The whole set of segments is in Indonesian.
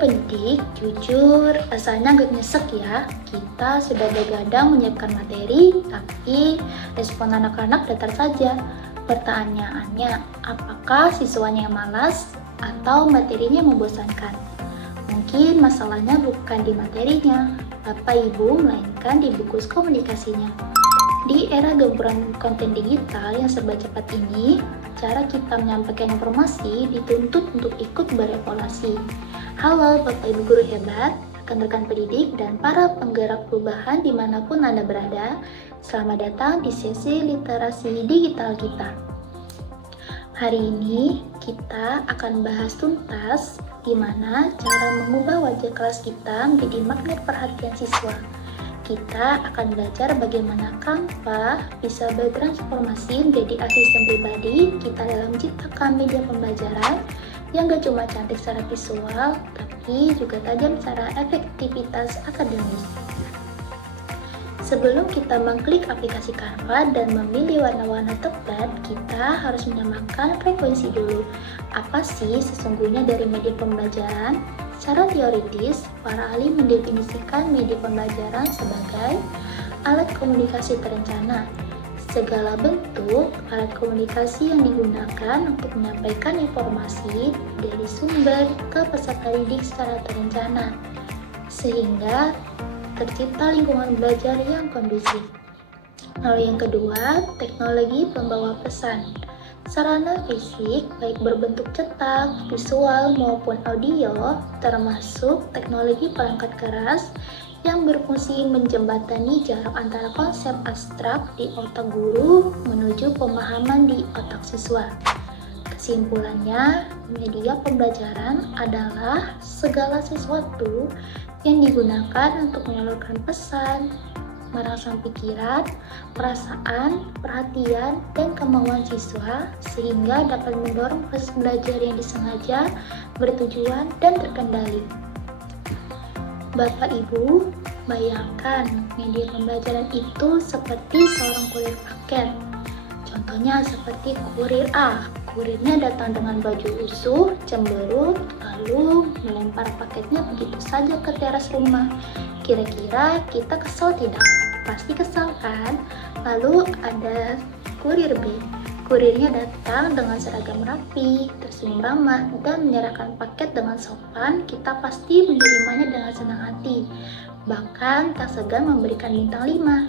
pendidik, jujur, rasanya agak nyesek ya. Kita sudah begadang menyiapkan materi, tapi respon anak-anak datar saja. Pertanyaannya, apakah siswanya yang malas atau materinya membosankan? Mungkin masalahnya bukan di materinya, Bapak Ibu, melainkan di bungkus komunikasinya. Di era gempuran konten digital yang serba cepat ini, cara kita menyampaikan informasi dituntut untuk ikut berevolusi. Halo Bapak Ibu Guru hebat, rekan-rekan pendidik, dan para penggerak perubahan dimanapun Anda berada. Selamat datang di sesi literasi digital kita. Hari ini kita akan bahas tuntas gimana cara mengubah wajah kelas kita menjadi magnet perhatian siswa. Kita akan belajar bagaimana Canva bisa bertransformasi menjadi asisten pribadi kita dalam menciptakan media pembelajaran yang gak cuma cantik secara visual, tapi juga tajam secara efektivitas akademis. Sebelum kita mengklik aplikasi Canva dan memilih warna-warna tepat, kita harus menyamakan frekuensi dulu. Apa sih sesungguhnya dari media pembelajaran? Secara teoritis, para ahli mendefinisikan media pembelajaran sebagai alat komunikasi terencana. Segala bentuk alat komunikasi yang digunakan untuk menyampaikan informasi dari sumber ke peserta didik secara terencana, sehingga tercipta lingkungan belajar yang kondusif. Lalu yang kedua, teknologi pembawa pesan. Sarana fisik, baik berbentuk cetak, visual, maupun audio, termasuk teknologi perangkat keras yang berfungsi menjembatani jarak antara konsep abstrak di otak guru menuju pemahaman di otak siswa. Kesimpulannya, media pembelajaran adalah segala sesuatu yang digunakan untuk menyalurkan pesan, merangsang pikiran, perasaan, perhatian, dan kemauan siswa sehingga dapat mendorong proses belajar yang disengaja, bertujuan, dan terkendali. Bapak Ibu, bayangkan media pembelajaran itu seperti seorang kurir paket. Contohnya seperti kurir A. Kurirnya datang dengan baju lusuh, cemberut, lalu melempar paketnya begitu saja ke teras rumah. Kira-kira kita kesal tidak? Pasti kesal kan? Lalu ada kurir B. Kurirnya datang dengan seragam rapi, tersenyum ramah, dan menyerahkan paket dengan sopan. Kita pasti menerimanya dengan senang hati, bahkan tak segan memberikan bintang 5.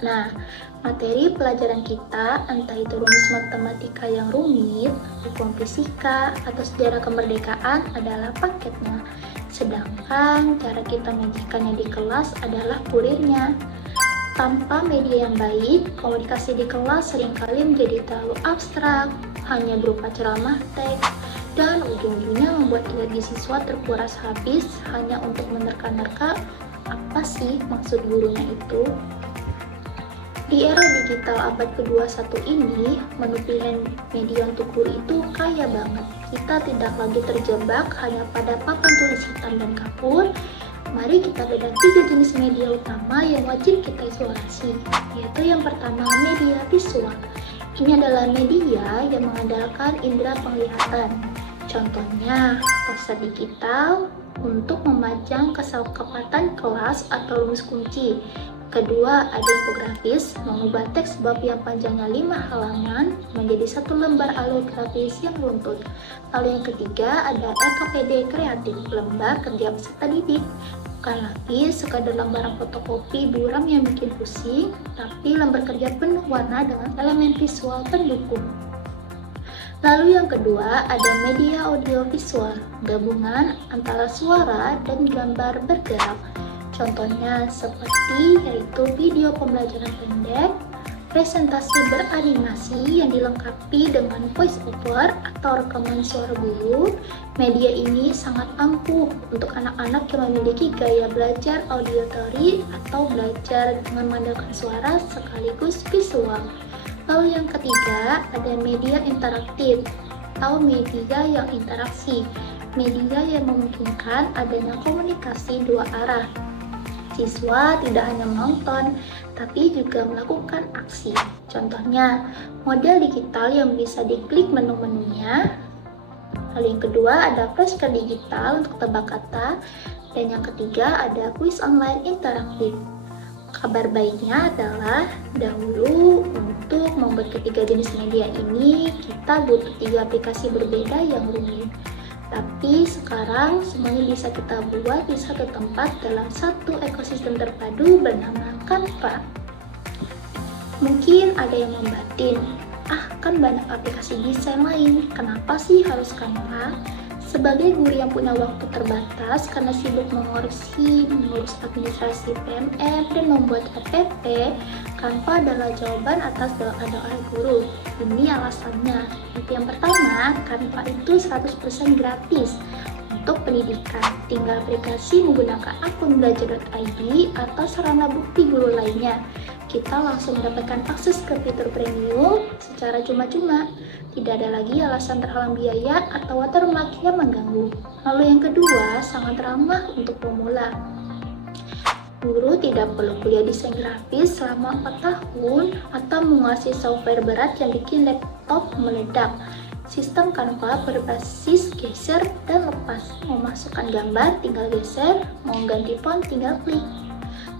Nah, materi pelajaran kita, entah itu rumus matematika yang rumit, hukum fisika, atau sejarah kemerdekaan adalah paketnya. Sedangkan cara kita menyajikannya di kelas adalah kurirnya. Tanpa media yang baik, komunikasi di kelas seringkali menjadi terlalu abstrak, hanya berupa ceramah teks, dan ujung-ujungnya membuat energi siswa terkuras habis hanya untuk menerka-nerka apa sih maksud gurunya itu. Di era digital abad ke-21 ini, menu pilihan media untuk guru itu kaya banget. Kita tidak lagi terjebak hanya pada papan tulis hitam dan kapur. Mari kita bedah 3 jenis media utama yang wajib kita eksplorasi, yaitu yang pertama, media visual. Ini adalah media yang mengandalkan indera penglihatan. Contohnya, poster digital untuk memajang kesepakatan kelas atau rumus kunci. Kedua, ada infografis, mengubah teks bab yang panjangnya 5 halaman menjadi 1 lembar alur grafis yang runtut. Lalu yang ketiga, ada LKPD kreatif, lembar kerja peserta didik. Bukan lagi sekadar lembaran fotokopi buram yang bikin pusing, tapi lembar kerja penuh warna dengan elemen visual pendukung. Lalu yang kedua, ada media audiovisual, gabungan antara suara dan gambar bergerak. Contohnya seperti yaitu video pembelajaran pendek, presentasi beranimasi yang dilengkapi dengan voice over atau rekaman suara guru. Media ini sangat ampuh untuk anak-anak yang memiliki gaya belajar auditory atau belajar dengan mengandalkan suara sekaligus visual. Lalu yang ketiga, ada media interaktif atau media yang interaksi. Media yang memungkinkan adanya komunikasi dua arah. Siswa tidak hanya menonton, tapi juga melakukan aksi. Contohnya, model digital yang bisa diklik menu-menunya, Lalu yang kedua ada flashcard digital untuk tebak kata. Dan yang ketiga ada kuis online interaktif. Kabar baiknya adalah dahulu untuk membuat ketiga jenis media ini kita butuh 3 aplikasi berbeda yang rumit. Tapi sekarang semuanya bisa kita buat di satu tempat dalam satu ekosistem terpadu bernama Canva. Mungkin ada yang membatin, kan banyak aplikasi desain lain, kenapa sih harus Canva? Sebagai guru yang punya waktu terbatas karena sibuk mengurus administrasi PMM dan membuat APP, Canva adalah jawaban atas doa-doa guru. Ini alasannya. Yang pertama, Canva itu 100% gratis untuk pendidikan. Tinggal aplikasi menggunakan akun belajar.id atau sarana bukti guru lainnya. Kita langsung mendapatkan akses ke fitur premium secara cuma-cuma. Tidak ada lagi alasan terhalang biaya atau watermark yang mengganggu. Lalu yang kedua, sangat ramah untuk pemula. Guru tidak perlu kuliah desain grafis selama 4 tahun atau menguasai software berat yang bikin laptop meledak. Sistem Canva berbasis geser dan lepas. Mau masukkan gambar, tinggal geser. Mau ganti font, tinggal klik.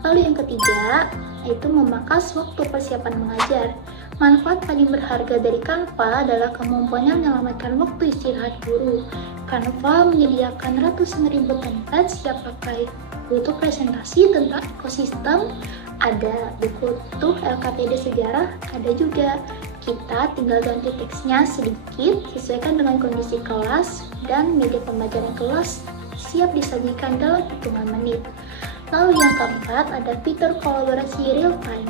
Lalu yang ketiga, yaitu memangkas waktu persiapan mengajar. Manfaat paling berharga dari Canva adalah kemampuannya menyelamatkan waktu istirahat guru. Canva menyediakan ratusan ribu template siap pakai. Butuh presentasi tentang ekosistem, ada buku tuh LKPD sejarah, ada juga. Kita tinggal ganti teksnya sedikit, sesuaikan dengan kondisi kelas, dan media pembelajaran kelas siap disajikan dalam hitungan menit. Lalu yang keempat ada fitur kolaborasi real time.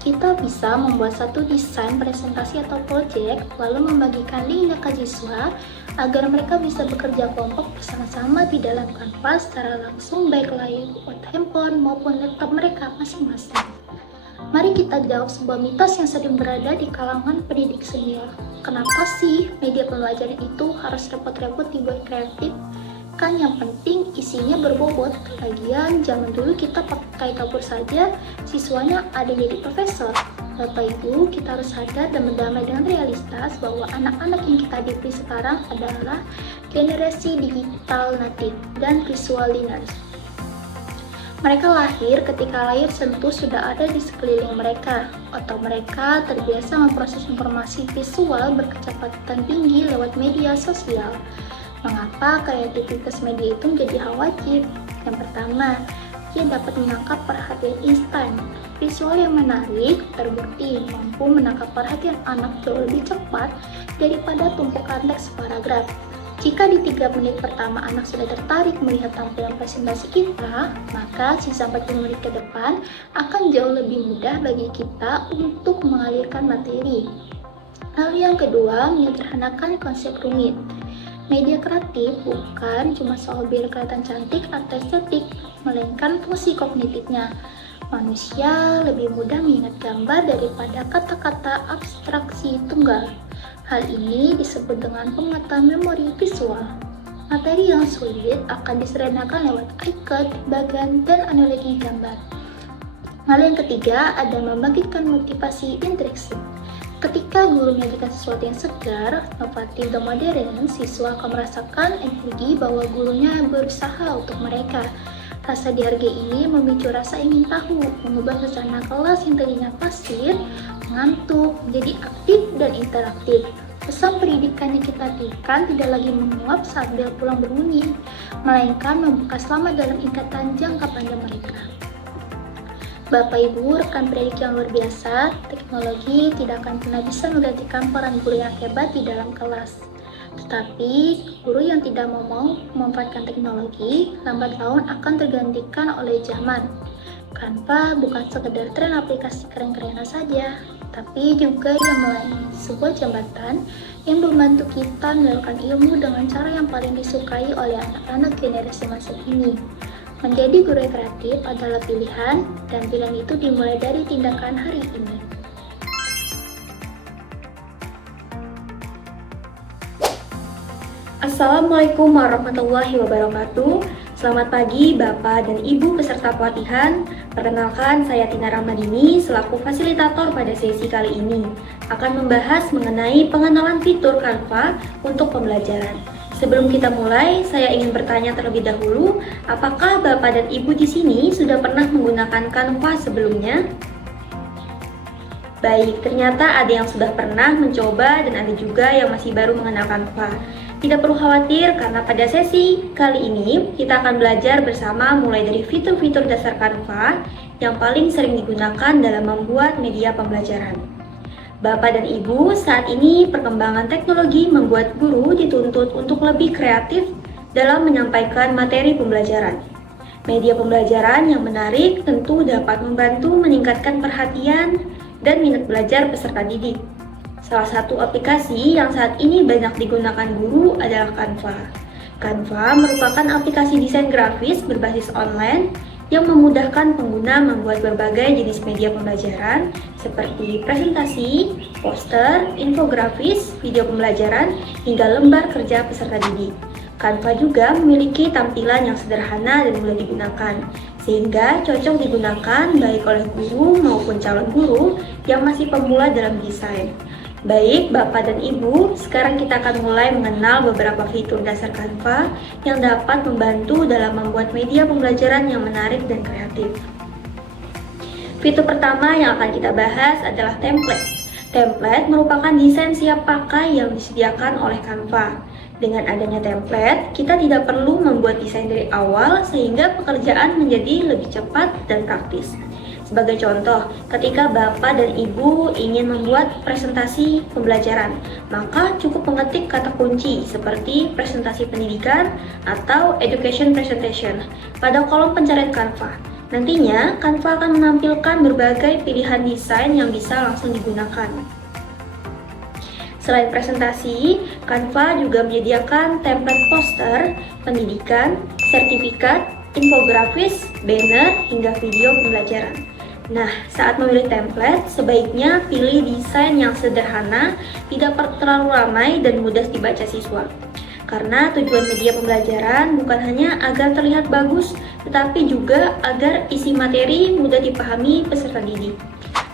Kita bisa membuat satu desain presentasi atau project, lalu membagikan linknya ke siswa agar mereka bisa bekerja kelompok bersama-sama di dalam Canva secara langsung baik lewat handphone maupun laptop mereka masing-masing. Mari kita jawab sebuah mitos yang sering berada di kalangan pendidik senior. Kenapa sih media pembelajaran itu harus repot-repot dibuat kreatif? Kan yang penting isinya berbobot. Lagian zaman dulu kita pakai kapur saja, siswanya ada yang jadi profesor. Bapak Ibu, kita harus sadar dan berdamai dengan realitas bahwa anak-anak yang kita didik sekarang adalah generasi digital native dan visual learners. Mereka lahir ketika layar sentuh sudah ada di sekeliling mereka, atau mereka terbiasa memproses informasi visual berkecepatan tinggi lewat media sosial. Mengapa kreativitas media itu menjadi hal wajib? Yang pertama, ia dapat menangkap perhatian instan. Visual yang menarik terbukti mampu menangkap perhatian anak jauh lebih cepat daripada tumpukan teks paragraf. Jika di 3 menit pertama anak sudah tertarik melihat tampilan presentasi kita, maka sisa 40 menit ke depan akan jauh lebih mudah bagi kita untuk mengalirkan materi. Lalu yang kedua, menyederhanakan konsep rumit. Media kreatif bukan cuma soal biar kelihatan cantik atau estetik, melainkan fungsi kognitifnya. Manusia lebih mudah mengingat gambar daripada kata-kata abstraksi tunggal. Hal ini disebut dengan penguatan memori visual. Materi yang sulit akan disederhanakan lewat icon, bagan, dan analogi gambar. Lalu yang ketiga ada membangkitkan motivasi intrinsik. Ketika guru menyajikan sesuatu yang segar, inovatif, dan modern, siswa akan merasakan energi bahwa gurunya berusaha untuk mereka. Rasa dihargai ini memicu rasa ingin tahu, mengubah suasana kelas yang tadinya pasif, mengantuk, menjadi aktif dan interaktif. Pesan pendidikan yang kita berikan tidak lagi menguap saat bel pulang berbunyi, melainkan membekas selama dalam ingatan jangka panjang mereka. Bapak Ibu, rekan pendidik yang luar biasa, teknologi tidak akan pernah bisa menggantikan peran guru yang hebat di dalam kelas. Tetapi, guru yang tidak mau memanfaatkan teknologi, lambat laun akan tergantikan oleh zaman. Canva bukan sekedar tren aplikasi keren-kerenan saja, tapi juga yang melayani sebuah jembatan yang membantu kita menyalurkan ilmu dengan cara yang paling disukai oleh anak-anak generasi masa kini. Menjadi guru yang kreatif adalah pilihan, dan pilihan itu dimulai dari tindakan hari ini. Assalamualaikum warahmatullahi wabarakatuh. Selamat pagi Bapak dan Ibu peserta pelatihan. Perkenalkan, saya Tina Ramadini selaku fasilitator pada sesi kali ini akan membahas mengenai pengenalan fitur Canva untuk pembelajaran. Sebelum kita mulai, saya ingin bertanya terlebih dahulu, apakah Bapak dan Ibu di sini sudah pernah menggunakan Canva sebelumnya? Baik, ternyata ada yang sudah pernah mencoba dan ada juga yang masih baru mengenal Canva. Tidak perlu khawatir karena pada sesi kali ini kita akan belajar bersama mulai dari fitur-fitur dasar Canva yang paling sering digunakan dalam membuat media pembelajaran. Bapak dan Ibu, saat ini perkembangan teknologi membuat guru dituntut untuk lebih kreatif dalam menyampaikan materi pembelajaran. Media pembelajaran yang menarik tentu dapat membantu meningkatkan perhatian dan minat belajar peserta didik. Salah satu aplikasi yang saat ini banyak digunakan guru adalah Canva. Canva merupakan aplikasi desain grafis berbasis online yang memudahkan pengguna membuat berbagai jenis media pembelajaran seperti presentasi, poster, infografis, video pembelajaran, hingga lembar kerja peserta didik. Canva juga memiliki tampilan yang sederhana dan mudah digunakan, sehingga cocok digunakan baik oleh guru maupun calon guru yang masih pemula dalam desain. Baik, Bapak dan Ibu, sekarang kita akan mulai mengenal beberapa fitur dasar Canva yang dapat membantu dalam membuat media pembelajaran yang menarik dan kreatif. Fitur pertama yang akan kita bahas adalah template. Template merupakan desain siap pakai yang disediakan oleh Canva. Dengan adanya template, kita tidak perlu membuat desain dari awal sehingga pekerjaan menjadi lebih cepat dan praktis. Sebagai contoh, ketika Bapak dan Ibu ingin membuat presentasi pembelajaran, maka cukup mengetik kata kunci seperti presentasi pendidikan atau education presentation pada kolom pencarian Canva. Nantinya, Canva akan menampilkan berbagai pilihan desain yang bisa langsung digunakan. Selain presentasi, Canva juga menyediakan template poster, pendidikan, sertifikat, infografis, banner, hingga video pembelajaran. Nah, saat memilih template, sebaiknya pilih desain yang sederhana, tidak terlalu ramai dan mudah dibaca siswa. Karena tujuan media pembelajaran bukan hanya agar terlihat bagus, tetapi juga agar isi materi mudah dipahami peserta didik.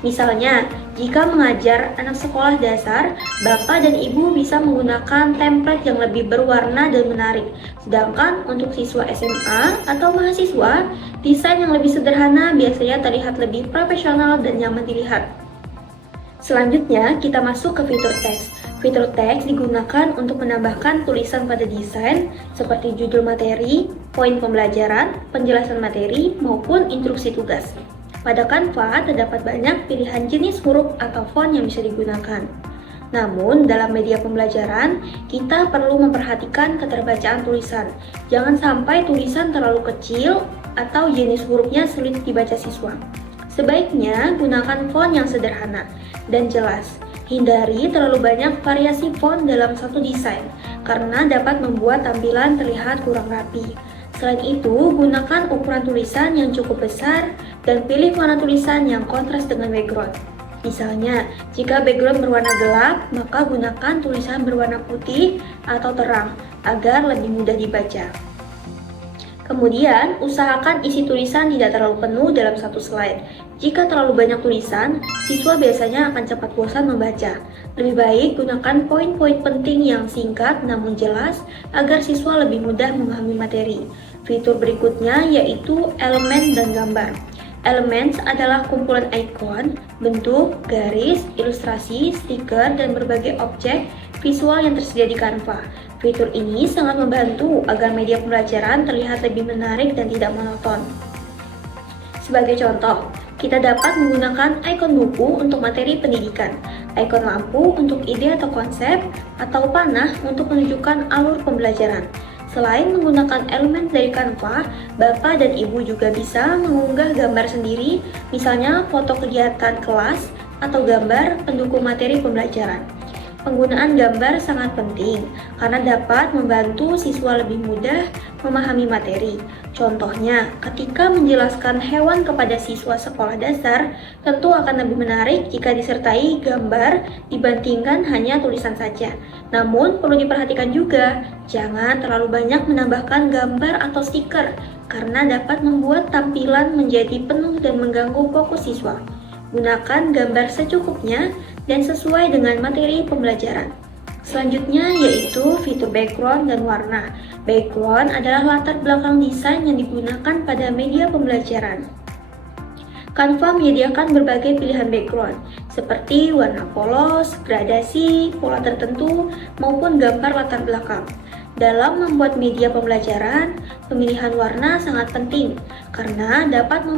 Misalnya, jika mengajar anak sekolah dasar, Bapak dan Ibu bisa menggunakan template yang lebih berwarna dan menarik. Sedangkan untuk siswa SMA atau mahasiswa, desain yang lebih sederhana biasanya terlihat lebih profesional dan nyaman dilihat. Selanjutnya, kita masuk ke fitur teks. Fitur teks digunakan untuk menambahkan tulisan pada desain seperti judul materi, poin pembelajaran, penjelasan materi, maupun instruksi tugas. Pada Canva terdapat banyak pilihan jenis huruf atau font yang bisa digunakan. Namun, dalam media pembelajaran, kita perlu memperhatikan keterbacaan tulisan. Jangan sampai tulisan terlalu kecil atau jenis hurufnya sulit dibaca siswa. Sebaiknya gunakan font yang sederhana dan jelas. Hindari terlalu banyak variasi font dalam satu desain, karena dapat membuat tampilan terlihat kurang rapi. Selain itu, gunakan ukuran tulisan yang cukup besar dan pilih warna tulisan yang kontras dengan background. Misalnya, jika background berwarna gelap, maka gunakan tulisan berwarna putih atau terang agar lebih mudah dibaca. Kemudian, usahakan isi tulisan tidak terlalu penuh dalam satu slide. Jika terlalu banyak tulisan, siswa biasanya akan cepat bosan membaca. Lebih baik gunakan poin-poin penting yang singkat namun jelas agar siswa lebih mudah memahami materi. Fitur berikutnya yaitu elemen dan gambar. Elements adalah kumpulan ikon, bentuk, garis, ilustrasi, stiker, dan berbagai objek visual yang tersedia di Canva. Fitur ini sangat membantu agar media pembelajaran terlihat lebih menarik dan tidak monoton. Sebagai contoh, kita dapat menggunakan ikon buku untuk materi pendidikan, ikon lampu untuk ide atau konsep, atau panah untuk menunjukkan alur pembelajaran. Selain menggunakan elemen dari Canva, Bapak dan Ibu juga bisa mengunggah gambar sendiri, misalnya foto kegiatan kelas atau gambar pendukung materi pembelajaran. Penggunaan gambar sangat penting karena dapat membantu siswa lebih mudah memahami materi. Contohnya, ketika menjelaskan hewan kepada siswa sekolah dasar, tentu akan lebih menarik jika disertai gambar dibandingkan hanya tulisan saja. Namun, perlu diperhatikan juga, jangan terlalu banyak menambahkan gambar atau stiker karena dapat membuat tampilan menjadi penuh dan mengganggu fokus siswa. Gunakan gambar secukupnya dan sesuai dengan materi pembelajaran. Selanjutnya yaitu fitur background dan warna. Background adalah latar belakang desain yang digunakan pada media pembelajaran. Canva menyediakan berbagai pilihan background, seperti warna polos, gradasi, pola tertentu, maupun gambar latar belakang. Dalam membuat media pembelajaran, pemilihan warna sangat penting karena dapat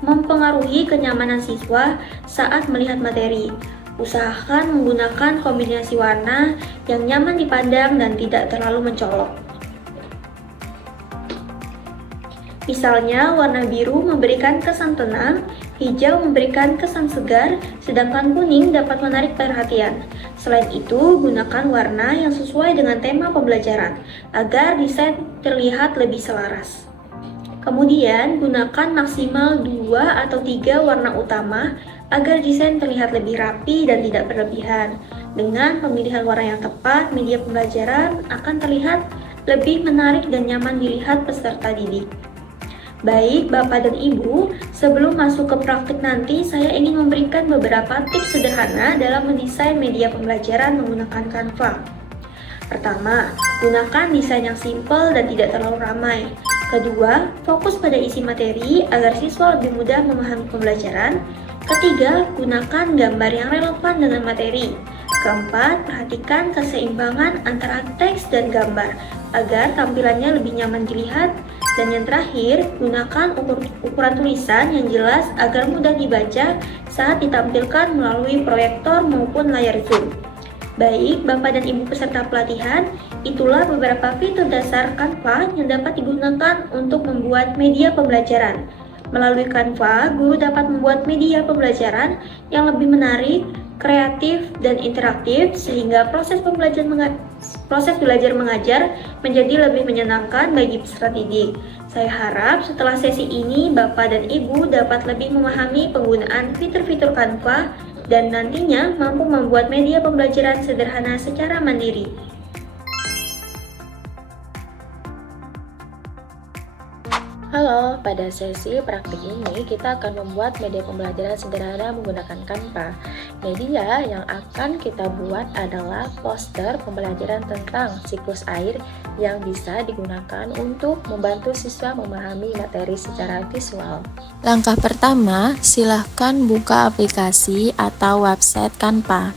mempengaruhi kenyamanan siswa saat melihat materi. Usahakan menggunakan kombinasi warna yang nyaman dipandang dan tidak terlalu mencolok. Misalnya, warna biru memberikan kesan tenang, hijau memberikan kesan segar, sedangkan kuning dapat menarik perhatian. Selain itu, gunakan warna yang sesuai dengan tema pembelajaran, agar desain terlihat lebih selaras. Kemudian, gunakan maksimal 2 atau 3 warna utama, agar desain terlihat lebih rapi dan tidak berlebihan. Dengan pemilihan warna yang tepat, media pembelajaran akan terlihat lebih menarik dan nyaman dilihat peserta didik. Baik, Bapak dan Ibu, sebelum masuk ke praktik nanti, saya ingin memberikan beberapa tips sederhana dalam mendesain media pembelajaran menggunakan Canva. Pertama, gunakan desain yang simpel dan tidak terlalu ramai. Kedua, fokus pada isi materi agar siswa lebih mudah memahami pembelajaran. Ketiga, gunakan gambar yang relevan dengan materi. Keempat, perhatikan keseimbangan antara teks dan gambar agar tampilannya lebih nyaman dilihat. Dan yang terakhir, gunakan ukuran tulisan yang jelas agar mudah dibaca saat ditampilkan melalui proyektor maupun layar Zoom. Baik, Bapak dan Ibu peserta pelatihan, itulah beberapa fitur dasar Canva yang dapat digunakan untuk membuat media pembelajaran. Melalui Canva, guru dapat membuat media pembelajaran yang lebih menarik, kreatif, dan interaktif sehingga proses belajar mengajar menjadi lebih menyenangkan bagi peserta didik. Saya harap setelah sesi ini Bapak dan Ibu dapat lebih memahami penggunaan fitur-fitur Canva dan nantinya mampu membuat media pembelajaran sederhana secara mandiri. Halo, pada sesi praktik ini kita akan membuat media pembelajaran sederhana menggunakan Canva. Media yang akan kita buat adalah poster pembelajaran tentang siklus air yang bisa digunakan untuk membantu siswa memahami materi secara visual. Langkah pertama, silahkan buka aplikasi atau website Canva.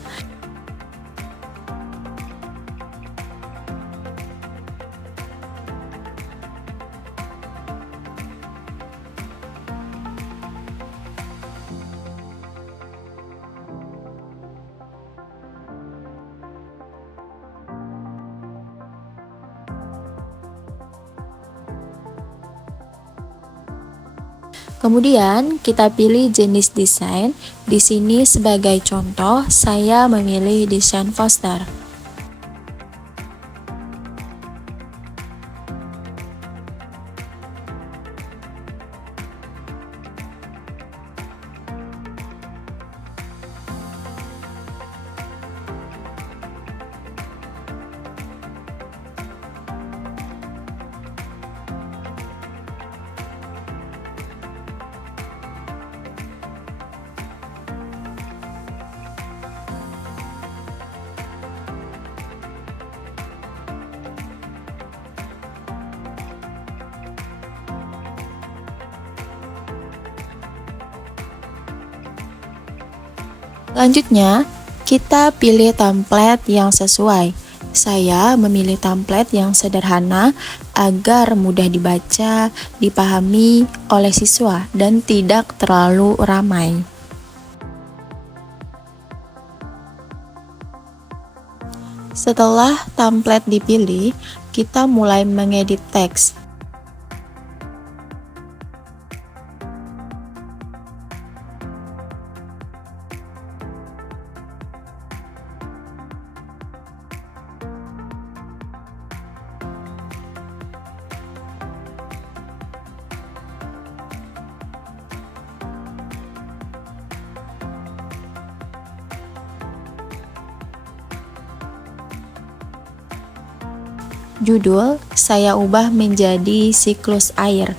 Kemudian kita pilih jenis desain. Di sini sebagai contoh, saya memilih desain poster. Selanjutnya, kita pilih template yang sesuai. Saya memilih template yang sederhana agar mudah dibaca, dipahami oleh siswa, dan tidak terlalu ramai. Setelah template dipilih, kita mulai mengedit teks. Judul saya ubah menjadi siklus air.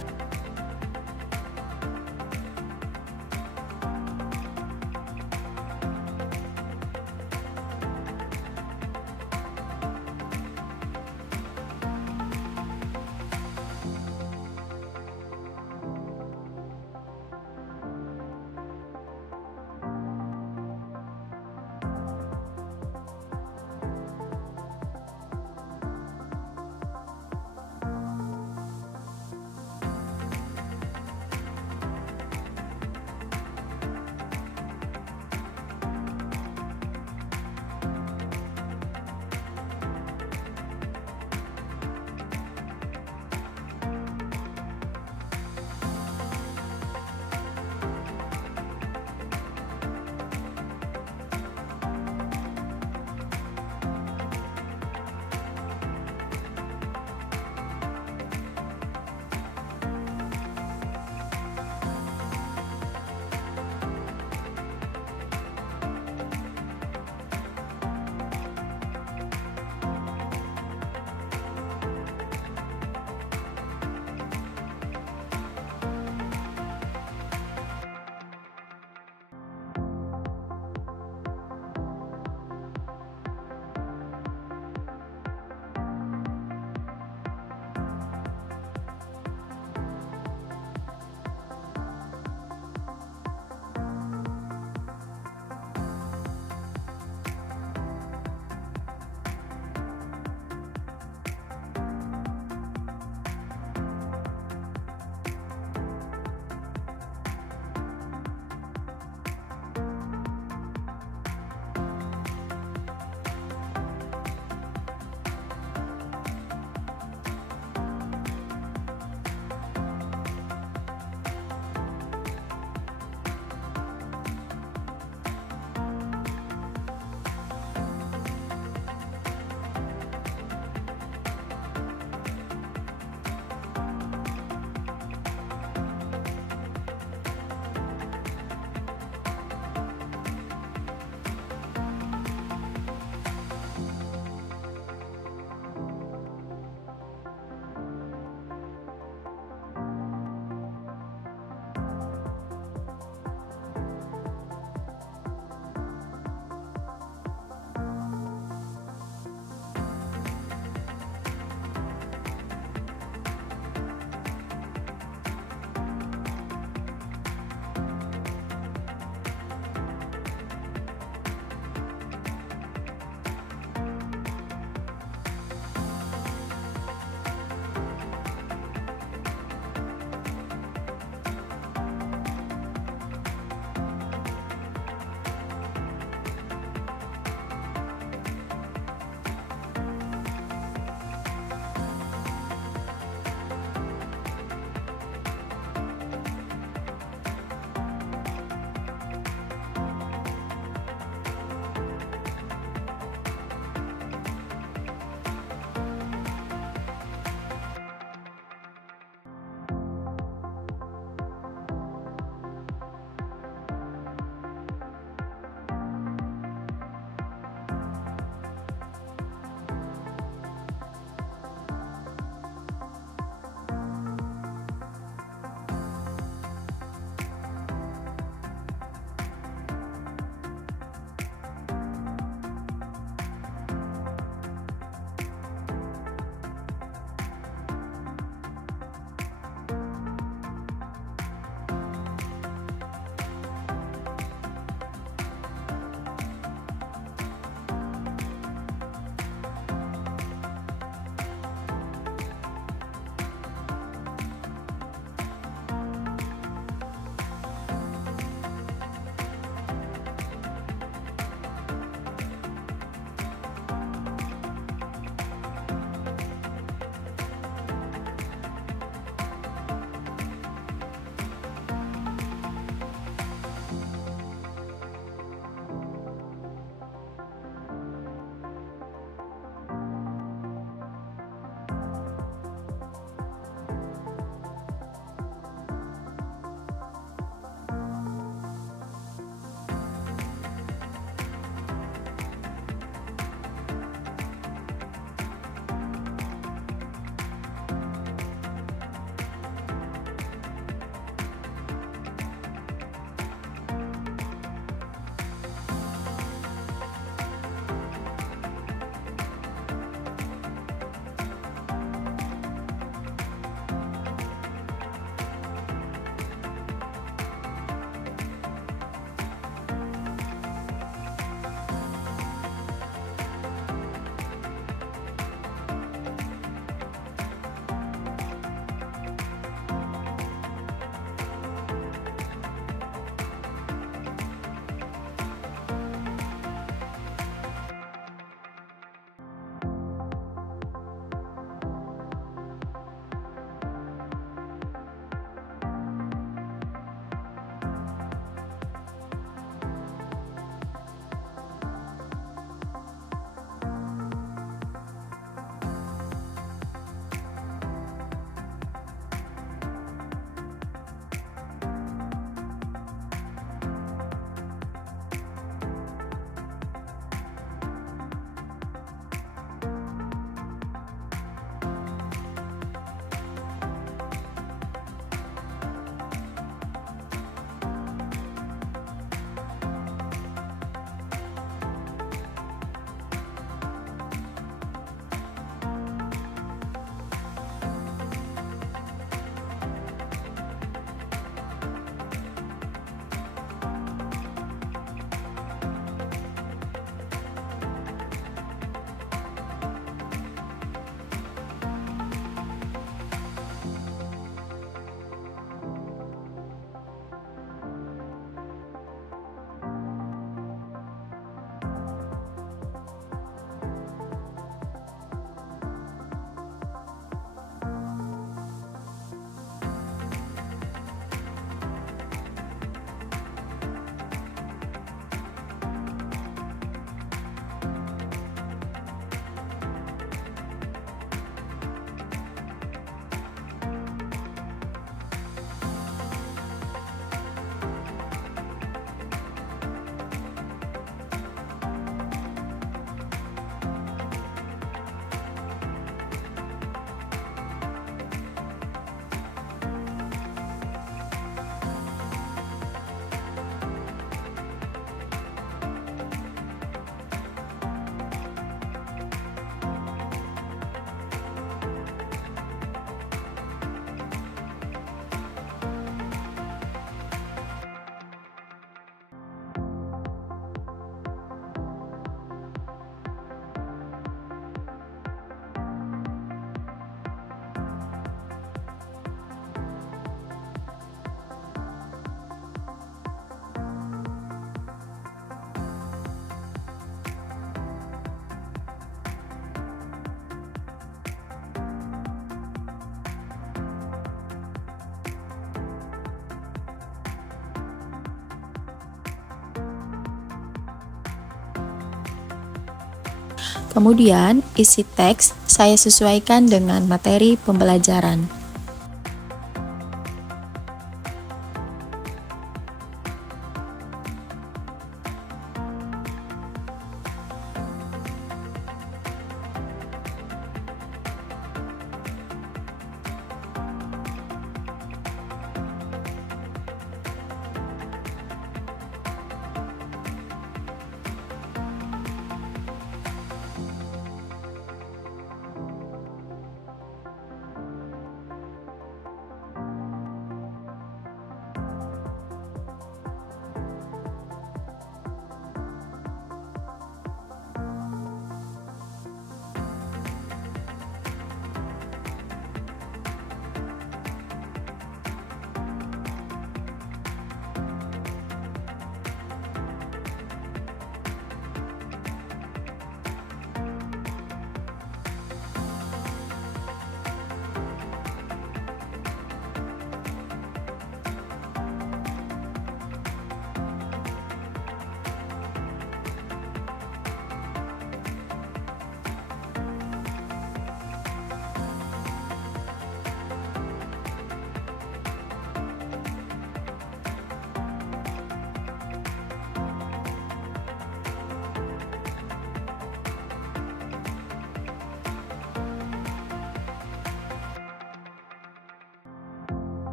Kemudian, isi teks saya sesuaikan dengan materi pembelajaran.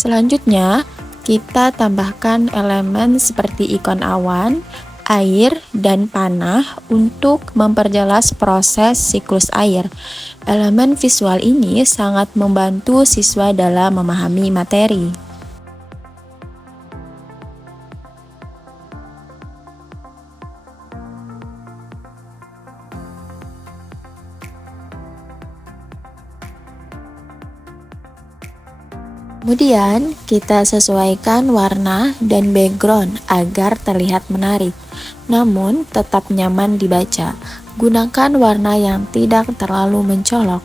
Selanjutnya, kita tambahkan elemen seperti ikon awan, air, dan panah untuk memperjelas proses siklus air. Elemen visual ini sangat membantu siswa dalam memahami materi. Kemudian, kita sesuaikan warna dan background agar terlihat menarik, namun tetap nyaman dibaca. Gunakan warna yang tidak terlalu mencolok.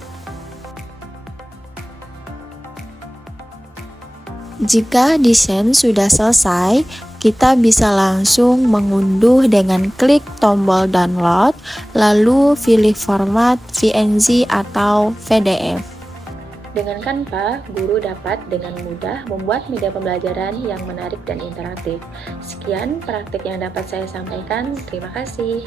Jika desain sudah selesai, kita bisa langsung mengunduh dengan klik tombol download, lalu pilih format PNG atau PDF. Dengan Canva, guru dapat dengan mudah membuat media pembelajaran yang menarik dan interaktif. Sekian praktik yang dapat saya sampaikan. Terima kasih.